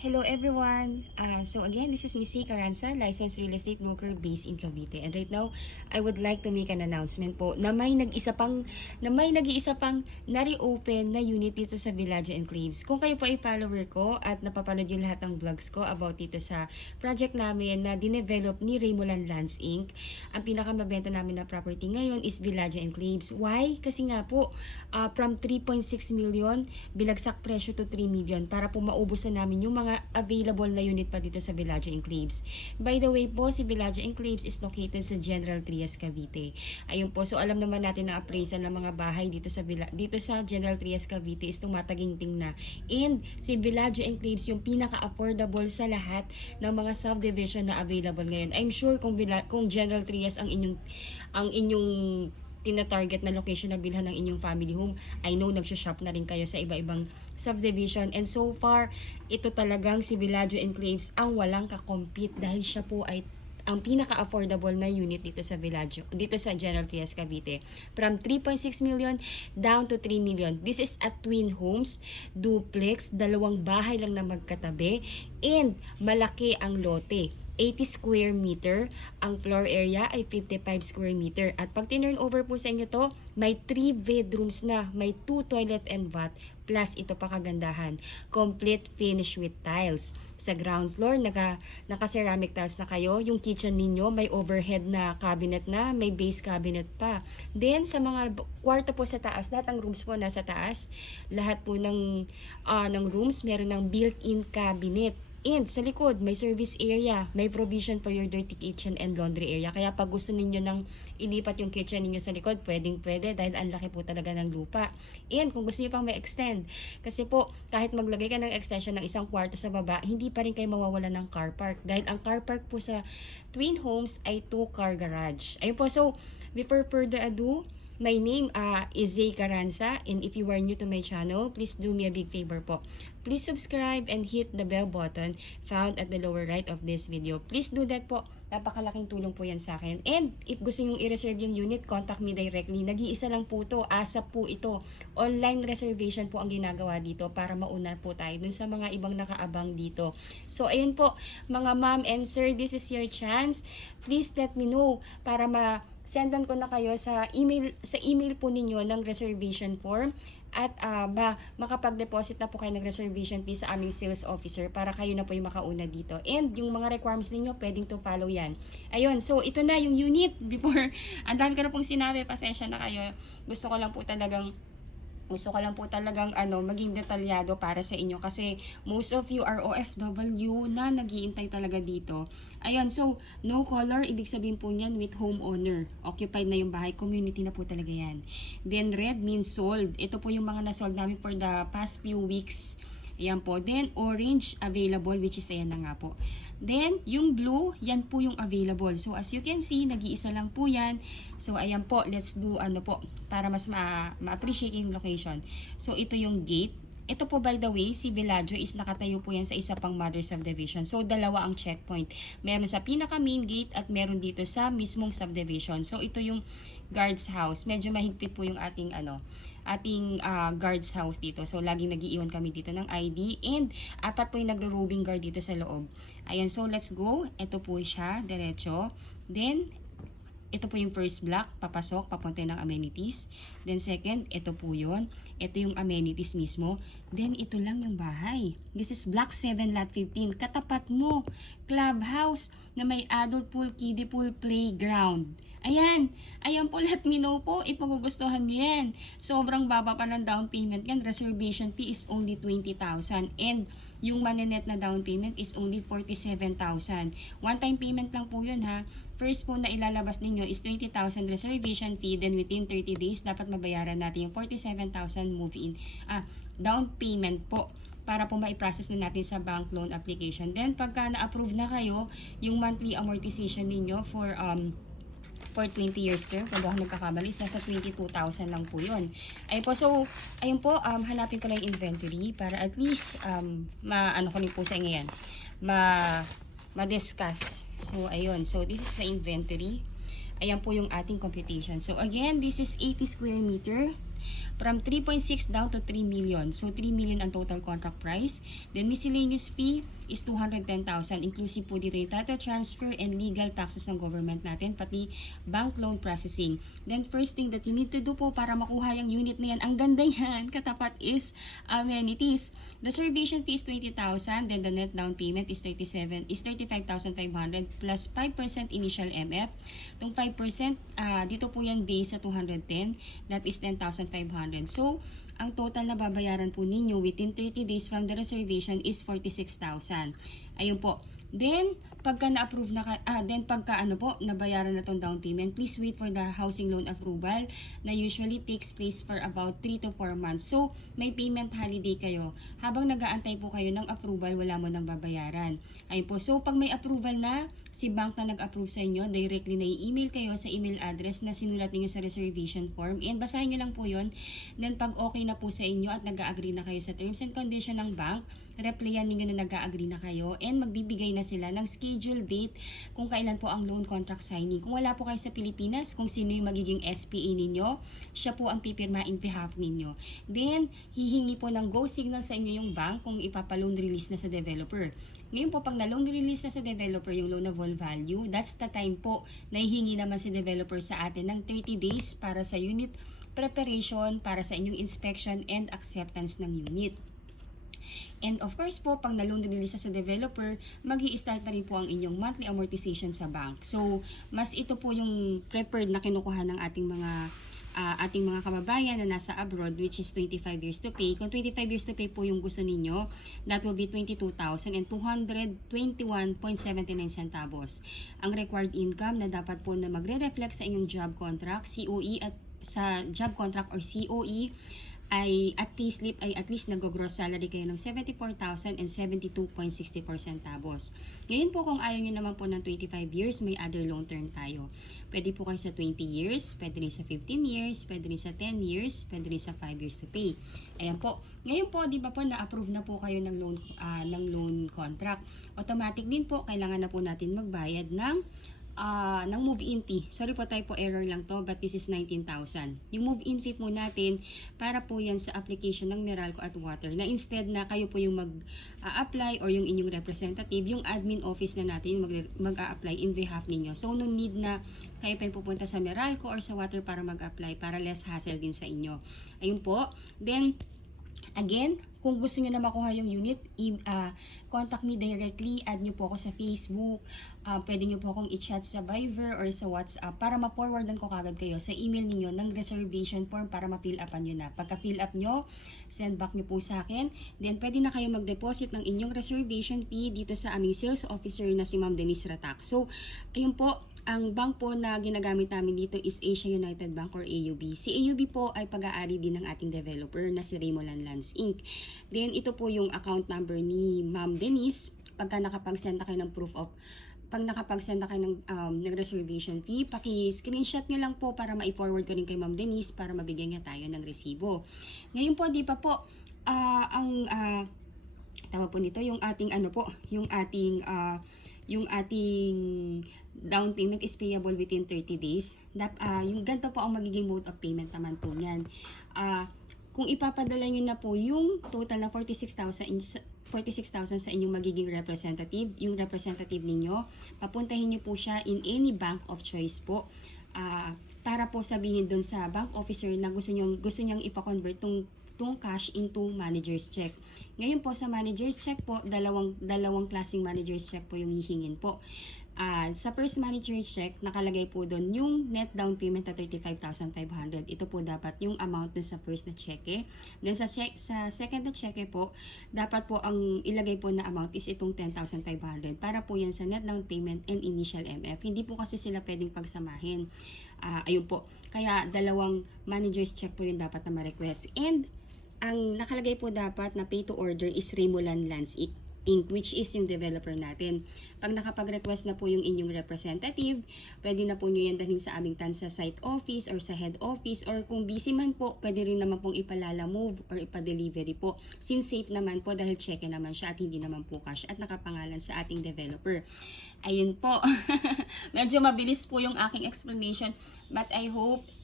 Hello everyone. So again, this is Missy Caranza, licensed real estate broker based in Cavite. And right now, I would like to make an announcement po na may nag-iisa pang na-reopen na unit dito sa Villaggio Enclaves. Kung kayo po ay follower ko at napapanood yung lahat ng vlogs ko about dito sa project namin na dinevelop ni Raymolan Lands Inc. Ang pinakamabenta namin na property ngayon is Villaggio Enclaves. Why? Kasi nga po, from 3.6 million, bilagsak presyo to 3 million para po maubos na namin yung mga available na unit pa dito sa Villaggio Enclaves. By the way po, si Villaggio Enclaves is located sa General Trias, Cavite. Ayun po, so alam naman natin na appraisal ng mga bahay dito sa General Trias, Cavite is tumataginting na. And si Villaggio Enclaves yung pinaka-affordable sa lahat ng mga subdivision na available ngayon. I'm sure kung General Trias ang inyong tina-target na location na bilhan ng inyong family home, I know nagsha-shop na rin kayo sa iba-ibang subdivision, and so far ito talagang si Villaggio Enclaves ang walang kakompete dahil siya po ay ang pinaka-affordable na unit dito sa Villaggio, dito sa General Trias, Cavite. From 3.6 million down to 3 million. This is a twin homes, duplex, dalawang bahay lang na magkatabi, and malaki ang lote. 80 square meter, ang floor area ay 55 square meter. At pag tinurn over po sa inyo to, may 3 bedrooms na, may 2 toilet and bath, plus ito pa kagandahan, complete finish with tiles. Sa ground floor, naka-ceramic tiles na kayo. Yung kitchen ninyo, may overhead na cabinet na, may base cabinet pa. Then, sa mga kwarto po sa taas, lahat ng rooms po nasa taas, lahat po ng rooms, meron ng built-in cabinet. And sa likod, may service area, may provision for your dirty kitchen and laundry area. Kaya pag gusto ninyo nang ilipat yung kitchen ninyo sa likod, pwedeng-pwede dahil ang laki po talaga ng lupa. And kung gusto niyo pang may extend, kasi po kahit maglagay ka ng extension ng isang kwarto sa baba, hindi pa rin kayo mawawala ng car park. Dahil ang car park po sa twin homes ay 2-car garage. Ayun po, so before further ado, my name is Zay Caranza, and if you are new to my channel, please do me a big favor po. Please subscribe and hit the bell button found at the lower right of this video. Please do that po. Napakalaking tulong po yan sa akin. And if gusto nyong i-reserve yung unit, contact me directly. Nag-iisa lang po to. ASAP po ito. Online reservation po ang ginagawa dito para mauna po tayo dun sa mga ibang nakaabang dito. So, ayun po, mga ma'am and sir, this is your chance. Please let me know para sendan ko na kayo sa email po ninyo ng reservation form at makapag-deposit na po kayo ng reservation fee sa aming sales officer para kayo na po yung makauna dito. And yung mga requirements ninyo, pwedeng to follow yan. Ayun, so ito na yung unit. Before, ang dami ko na pong sinabi, pasensya na kayo. Gusto ko lang po talagang maging detalyado para sa inyo kasi most of you are OFW na nag-iintay talaga dito. Ayan, so no color, ibig sabihin po niyan with homeowner. Occupied na yung bahay, community na po talaga yan. Then red means sold. Ito po yung mga na-sold namin for the past few weeks. Ayan po. Then orange available, which is ayan na nga po. Then, yung blue, yan po yung available. So, as you can see, nag-iisa lang po yan. So, ayan po, let's do para mas ma-appreciate yung location. So, ito yung gate. Ito po, by the way, si Villaggio is nakatayo po yan sa isa pang mother subdivision. So, dalawa ang checkpoint. Meron sa pinaka main gate at meron dito sa mismong subdivision. So, ito yung guard's house. Medyo mahigpit po yung ating guard's house dito. So, laging nag-iiwan kami dito ng ID. And, 4 po yung nagro-roving guard dito sa loob. Ayan, so let's go. Ito po siya, diretso. Then, ito po yung first block, papasok, papunta ng amenities. Then second, ito po yun. Ito yung amenities mismo. Then ito lang yung bahay. This is block 7, lot 15. Katapat mo, clubhouse na may adult pool, kiddie pool, playground. Ayan, ayan po, let me know po, ipagugustuhan niyo yan. Sobrang baba pa ng down payment yan. Reservation fee is only 20,000. And yung manenet na down payment is only 47,000. One-time payment lang po yun ha. First po na ilalabas ninyo is 20,000 reservation fee. Then within 30 days, dapat mabayaran natin yung 47,000 move-in. Down payment po para po ma-process na natin sa bank loan application. Then pagka na-approve na kayo, yung monthly amortization ninyo for 20 years term, kung ako nagkakamali, nasa 22,000 lang po yun. Ayun po, so, ayun po, hanapin ko lang yung inventory para at least, ko rin po sa inyo yan, ma-discuss. So, ayun, so this is the inventory. Ayan po yung ating computation. So, again, this is 80 square meter. from 3.6 down to 3 million. So 3 million ang total contract price. Then miscellaneous fee is 210,000. Inclusive po dito yung title transfer and legal taxes ng government natin, pati bank loan processing. Then first thing that you need to do po para makuha yung unit na yan, ang ganda yan, katapat, is amenities. The reservation fee is 20,000, then the net down payment is 35,500 plus 5% initial MF. Itong 5%, dito po yan base sa 210, that is 10,500. So, ang total na babayaran po ninyo within 30 days from the reservation is 46,000. Ayun po. Then, pagka na-approve na nabayaran na tong down payment, please wait for the housing loan approval na usually takes place for about 3 to 4 months. So, may payment holiday kayo. Habang nag-aantay po kayo ng approval, wala mo nang babayaran. Ayun po. So, pag may approval na, si bank na nag-approve sa inyo, directly na i-email kayo sa email address na sinulat niyo sa reservation form, and basahin niyo lang po yun. Then, pag okay na po sa inyo at nag-agree na kayo sa terms and condition ng bank, replyan ninyo na nag-agree na kayo, and magbibigay na sila ng schedule date kung kailan po ang loan contract signing. Kung wala po kayo sa Pilipinas, kung sino yung magiging SPA ninyo, siya po ang pipirma in behalf ninyo. Then, hihingi po ng go signal sa inyo yung bank kung ipapa-loan release na sa developer. Ngayon po, pag na-loan release na sa developer yung loan of all value, that's the time po na hihingi naman si developer sa atin ng 30 days para sa unit preparation, para sa inyong inspection and acceptance ng unit. And of course po, pag na-loan release na sa developer, mag-i-start na rin po ang inyong monthly amortization sa bank. So, mas ito po yung preferred na kinukuha ng ating mga kababayan na nasa abroad, which is 25 years to pay. Kung 25 years to pay po yung gusto ninyo, that will be 22,221.79 centavos. Ang required income na dapat po na magre-reflect sa inyong job contract, COE at sa job contract or COE, ay at payslip ay at least nag-gross salary kayo ng 74,072.64 centavos. Ngayon po, kung ayaw nyo naman po ng 25 years, may other long term tayo. Pwede po kayo sa 20 years, pwede rin sa 15 years, pwede rin sa 10 years, pwede rin sa 5 years to pay. Ayan po. Ngayon po, di ba po, na-approve na po kayo ng loan contract. Automatic din po, kailangan na po natin magbayad ng move-in fee. Sorry po, typo error lang to, but this is 19,000. Yung move-in fee po natin, para po yan sa application ng Meralco at Water, na instead na kayo po yung mag-apply or yung inyong representative, yung admin office na natin mag-a-apply in behalf ninyo. So, no need na kayo pa yung pupunta sa Meralco or sa Water para mag-apply, para less hassle din sa inyo. Ayun po. Then, again, kung gusto niyo na makuha yung unit, contact me directly, add niyo po ako sa Facebook, pwede niyo po akong i-chat sa Viber or sa WhatsApp para ma-forwardan ko kagad kayo sa email niyo ng reservation form para ma-fill upan niyo na. Pagka-fill up niyo, send back niyo po sa akin. Then, pwede na kayo mag-deposit ng inyong reservation fee dito sa aming sales officer na si Ma'am Denise Ratak. So, ayun po, ang bank po na ginagamit namin dito is Asia United Bank or AUB. Si AUB po ay pag-aari din ng ating developer na si Remoland Lands Inc. Then, ito po yung account number ni Ma'am Denise. Pagka nakapag-send na kayo ng ng reservation fee, paki-screenshot nyo lang po para ma-forward ko rin kay Ma'am Denise para mabigyan niya tayo ng resibo. Ngayon po, di pa po, tama po nito, yung ating down payment is payable within 30 days. Yung ganito po ang magiging mode of payment naman po niyan. Kung ipapadala nyo na po yung total na 46,000 sa inyong magiging representative, yung representative ninyo, papuntahin nyo po siya in any bank of choice po. Para po sabihin dun sa bank officer na gusto niyang ipa-convert tong cash into manager's check. Ngayon po sa manager's check po, dalawang klaseng manager's check po yung hihingin po. Sa first manager's check, nakalagay po doon yung net down payment na 35,500. Ito po dapat yung amount dun sa first na cheque. Then sa second na cheque po, dapat po ang ilagay po na amount is itong 10,500 para po yan sa net down payment and initial MF. Hindi po kasi sila pwedeng pagsamahin. Ayun po. Kaya dalawang manager's check po yung dapat na ma-request. And ang nakalagay po dapat na pay to order is Remoland Lands Inc., which is yung developer natin. Pag nakapag-request na po yung inyong representative, pwede na po nyo yan dalhin sa aming TANSA site office or sa head office, or kung busy man po, pwede rin naman pong ipalala-move or ipa-delivery po. Since safe naman po dahil cheque naman siya at hindi naman po cash at nakapangalan sa ating developer. Ayun po. Medyo mabilis po yung aking explanation, but I hope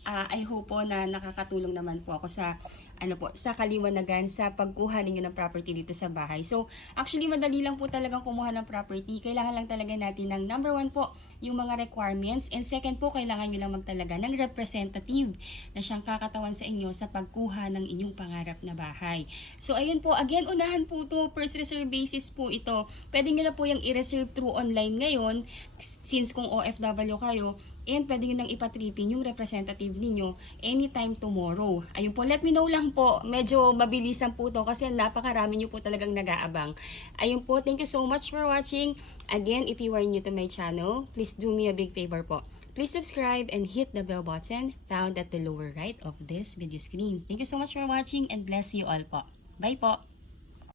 I hope po na nakakatulong naman po ako sa sa kaliwanagan sa pagkuha ninyo ng property dito sa bahay. So, actually, madali lang po talagang kumuha ng property. Kailangan lang talaga natin ng number 1 po, yung mga requirements. And second po, kailangan nyo lang magtalaga ng representative na siyang kakatawan sa inyo sa pagkuha ng inyong pangarap na bahay. So, ayun po. Again, unahan po to. First reserve basis po ito. Pwede nyo na po yung i-reserve through online ngayon since kung OFW kayo. And pwede nyo nang ipatripin yung representative ninyo anytime tomorrow. Ayun po, let me know lang po. Medyo mabilisan po to kasi napakarami nyo po talagang nag-aabang. Ayun po, thank you so much for watching. Again, if you are new to my channel, please do me a big favor po. Please subscribe and hit the bell button found at the lower right of this video screen. Thank you so much for watching and bless you all po. Bye po!